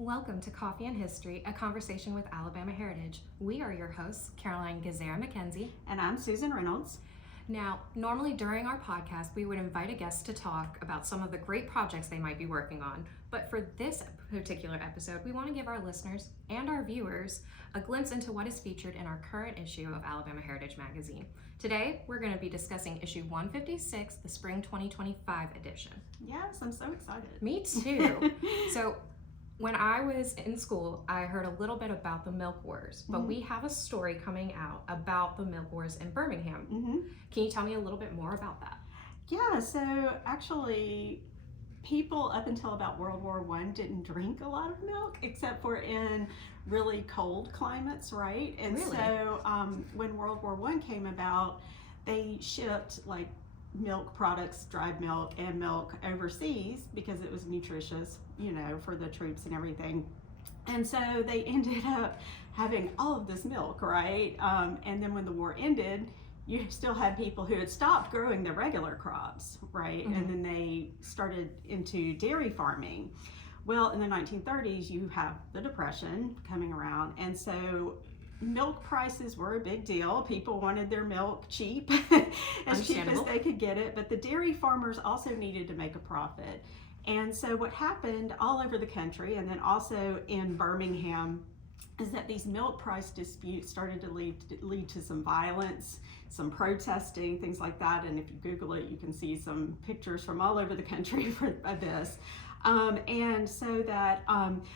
Welcome to Coffee and History, a conversation with Alabama Heritage. We are your hosts, Caroline Gazera-McKenzie. And I'm Susan Reynolds. Now, normally during our podcast, we would invite a guest to talk about some of the great projects they might be working on. But for this particular episode, we want to give our listeners and our viewers a glimpse into what is featured in our current issue of Alabama Heritage magazine. Today, we're going to be discussing issue 156, the spring 2025 edition. Yes, I'm so excited. Me too. So, when I was in school, I heard a little bit about the Milk Wars, but we have a story coming out about the Milk Wars in Birmingham. Can you tell me a little bit more about that? Yeah, so actually, people up until about World War I didn't drink a lot of milk, except for in really cold climates, right? And Really? so when World War I came about, they shipped like milk products, dried milk and milk overseas because it was nutritious, you know, for the troops and everything. And so they ended up having all of this milk, right? And then when the war ended, you still had people who had stopped growing the regular crops, right? And then they started into dairy farming. Well, in the 1930s, you have the Depression coming around, and so milk prices were a big deal. People wanted their milk cheap, as cheap as they could get it, but the dairy farmers also needed to make a profit. And so what happened all over the country, and then also in Birmingham, is that these milk price disputes started to lead to some violence, some protesting, things like that. And if you Google it, you can see some pictures from all over the country of this. And so that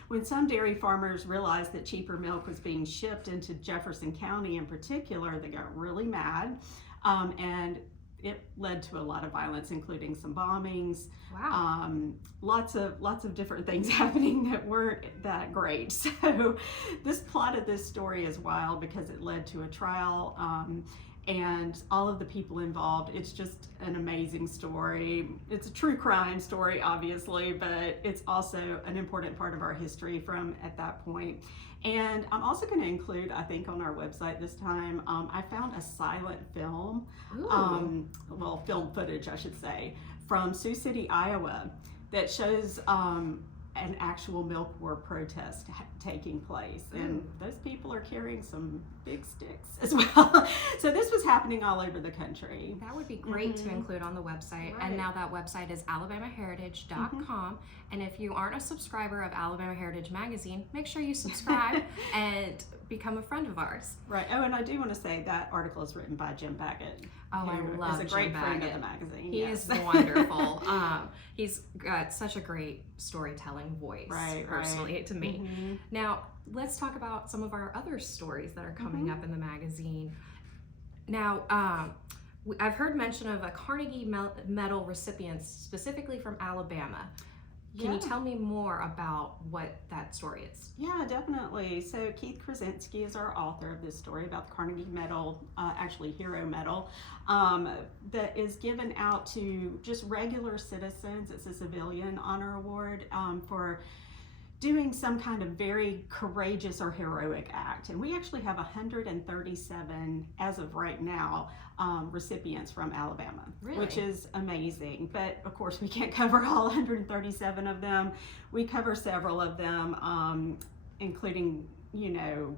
when some dairy farmers realized that cheaper milk was being shipped into Jefferson County in particular, they got really mad, and it led to a lot of violence, including some bombings. Wow. Lots of different things happening that weren't that great. So this plot of this story is wild because it led to a trial, and all of the people involved. It's just an amazing story. It's a true crime story, obviously, but it's also an important part of our history from at that point. And I'm also going to include, I think on our website this time, I found a silent film, film footage, I should say, from Sioux City, Iowa, that shows an actual milk war protest taking place, and those people are carrying some big sticks as well. So this was happening all over the country. That would be great to include on the website. Right. And now that website is alabamaheritage.com. And if you aren't a subscriber of Alabama Heritage Magazine, make sure you subscribe and become a friend of ours. Right. Oh, and I do want to say that article is written by Jim Baggett. Oh, I love Jim. He's a great Jim friend Baggett. of the magazine. He yes. is wonderful. He's got such a great storytelling voice, Right, personally, to me. Now, let's talk about some of our other stories that are coming up in the magazine. Now, I've heard mention of a Carnegie Medal recipients, specifically from Alabama. Can you tell me more about what that story is? Yeah, definitely. So Keith Krasinski is our author of this story about the Carnegie Medal, actually Hero Medal, that is given out to just regular citizens. It's a civilian honor award for doing some kind of very courageous or heroic act. And we actually have 137, as of right now, recipients from Alabama, which is amazing. But of course, we can't cover all 137 of them. We cover several of them, including, you know,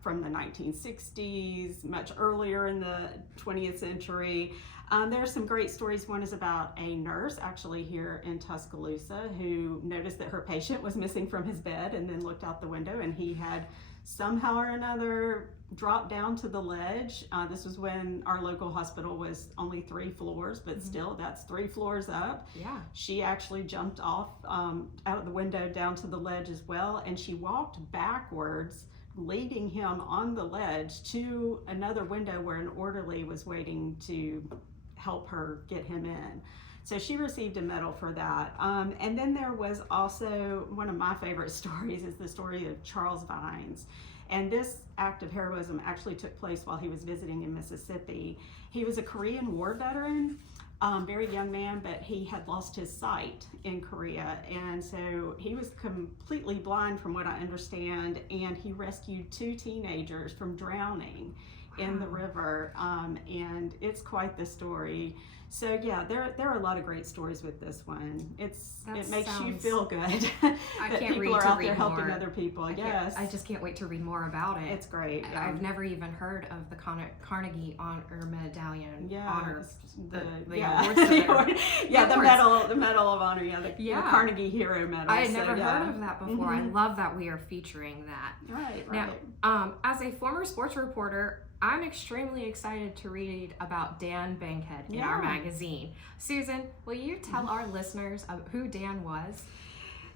from the 1960s, much earlier in the 20th century. There are some great stories. One is about a nurse actually here in Tuscaloosa who noticed that her patient was missing from his bed and then looked out the window, and he had somehow or another dropped down to the ledge. This was when our local hospital was only 3 floors, but still, that's 3 floors up. Yeah. She actually jumped off out of the window down to the ledge as well, and she walked backwards, leading him on the ledge to another window where an orderly was waiting to help her get him in. So she received a medal for that. And then there was also, one of my favorite stories is the story of Charles Vines. And this act of heroism actually took place while he was visiting in Mississippi. He was a Korean War veteran, very young man, but he had lost his sight in Korea. And so he was completely blind from what I understand, and he rescued 2 teenagers from drowning. in the river, and it's quite the story. So yeah, there are a lot of great stories with this one. It makes you feel good that people are out there helping other people. Yes, I just can't wait to read more about it. It's great. I've never even heard of the Carnegie Honor Medallion. Yeah, honor the awards. The Medal of Honor. The Carnegie Hero Medal. I had never heard of that before. I love that we are featuring that. Right. Now, as a former sports reporter, I'm extremely excited to read about Dan Bankhead in our magazine. Susan, will you tell our listeners who Dan was?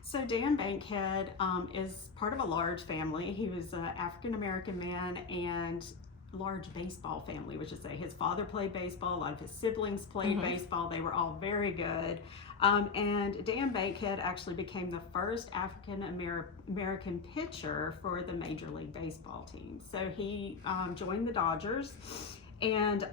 So Dan Bankhead is part of a large family. He was an African-American man and large baseball family, which is say his father played baseball, a lot of his siblings played baseball. They were all very good. And Dan Bankhead actually became the first African-American pitcher for the Major League Baseball team. So he joined the Dodgers, and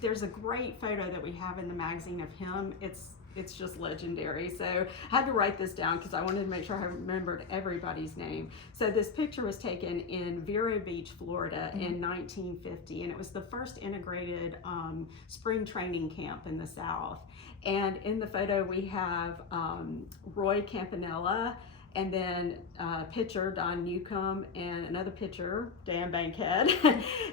there's a great photo that we have in the magazine of him. It's just legendary. So I had to write this down because I wanted to make sure I remembered everybody's name. So this picture was taken in Vero Beach, Florida in 1950, and it was the first integrated spring training camp in the South. And in the photo we have Roy Campanella, and then pitcher Don Newcomb, and another pitcher, Dan Bankhead,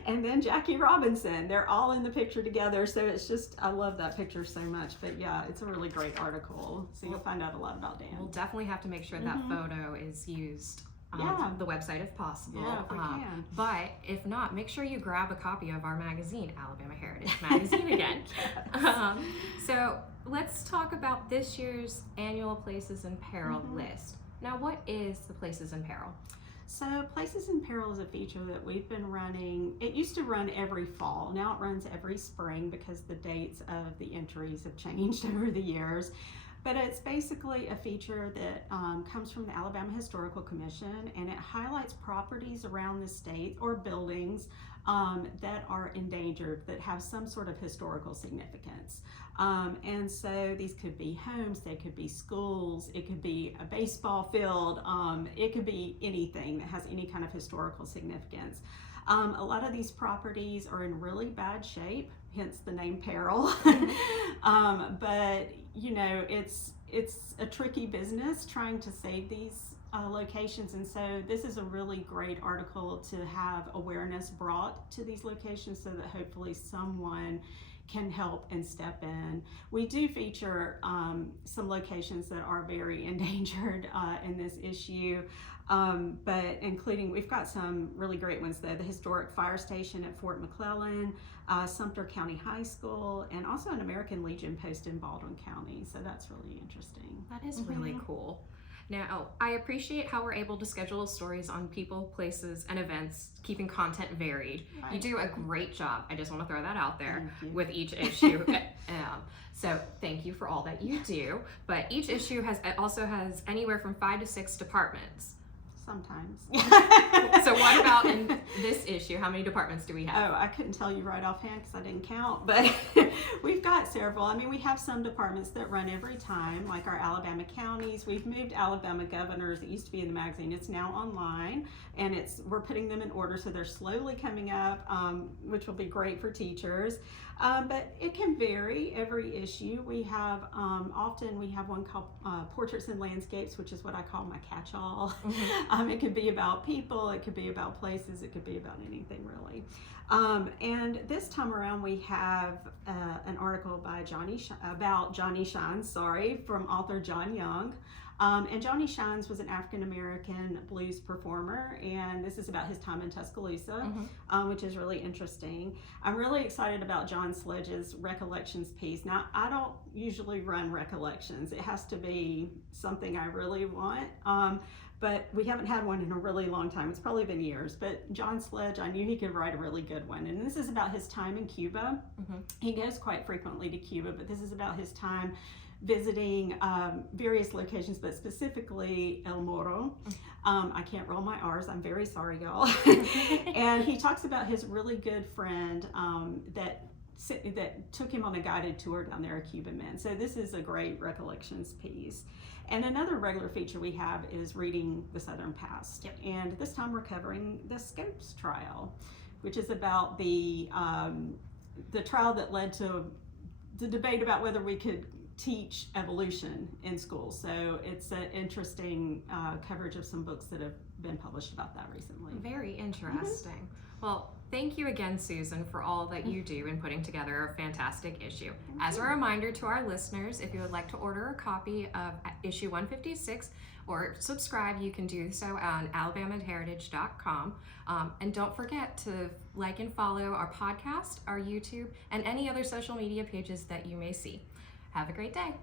and then Jackie Robinson. They're all in the picture together, so it's just, I love that picture so much. But yeah, it's a really great article, so you'll find out a lot about Dan. We'll definitely have to make sure that photo is used on the website if possible. Yeah, if we can. But if not, make sure you grab a copy of our magazine, Alabama Heritage Magazine again. So let's talk about this year's annual Places in Peril list. Now, what is the Places in Peril? So Places in Peril is a feature that we've been running. It used to run every fall. Now it runs every spring because the dates of the entries have changed over the years. But it's basically a feature that comes from the Alabama Historical Commission, and it highlights properties around the state or buildings that are endangered, that have some sort of historical significance. And so these could be homes, they could be schools, it could be a baseball field, it could be anything that has any kind of historical significance. A lot of these properties are in really bad shape, hence the name Peril. But you know, it's a tricky business trying to save these locations, and so this is a really great article to have awareness brought to these locations so that hopefully someone can help and step in. We do feature some locations that are very endangered in this issue, but including, we've got some really great ones though, the historic fire station at Fort McClellan, Sumter County High School, and also an American Legion post in Baldwin County, so that's really interesting. That is really cool. Now, I appreciate how we're able to schedule stories on people, places, and events, keeping content varied. Right. You do a great job. I just want to throw that out there with each issue. So thank you for all that you do. But each issue also has anywhere from 5 to 6 departments. Sometimes. So what about in this issue? How many departments do we have? Oh, I couldn't tell you right offhand because I didn't count, but we've got several. I mean, we have some departments that run every time, like our Alabama counties. We've moved Alabama governors. It used to be in the magazine. It's now online, and we're putting them in order, so they're slowly coming up, which will be great for teachers. But it can vary every issue. We have, often we have one called Portraits and Landscapes, which is what I call my catch-all. It could be about people, it could be about places, it could be about anything really. And this time around we have an article by about Johnny Shines, from author John Young. And Johnny Shines was an African-American blues performer, and this is about his time in Tuscaloosa, which is really interesting. I'm really excited about John Sledge's Recollections piece. Now, I don't usually run recollections. It has to be something I really want, but we haven't had one in a really long time. It's probably been years, but John Sledge, I knew he could write a really good one. And this is about his time in Cuba. He goes quite frequently to Cuba, but this is about his time visiting various locations, but specifically El Morro. I can't roll my R's, I'm very sorry, y'all. And he talks about his really good friend that took him on a guided tour down there, a Cuban man. So this is a great recollections piece. And another regular feature we have is Reading the Southern Past. And this time we're covering the Scopes trial, which is about the trial that led to the debate about whether we could teach evolution in schools. So it's an interesting coverage of some books that have been published about that recently. Very interesting. Well, thank you again, Susan, for all that you do in putting together a fantastic issue. As a reminder to our listeners, if you would like to order a copy of issue 156 or subscribe, you can do so on alabamaheritage.com. And don't forget to like and follow our podcast, our YouTube, and any other social media pages that you may see. Have a great day.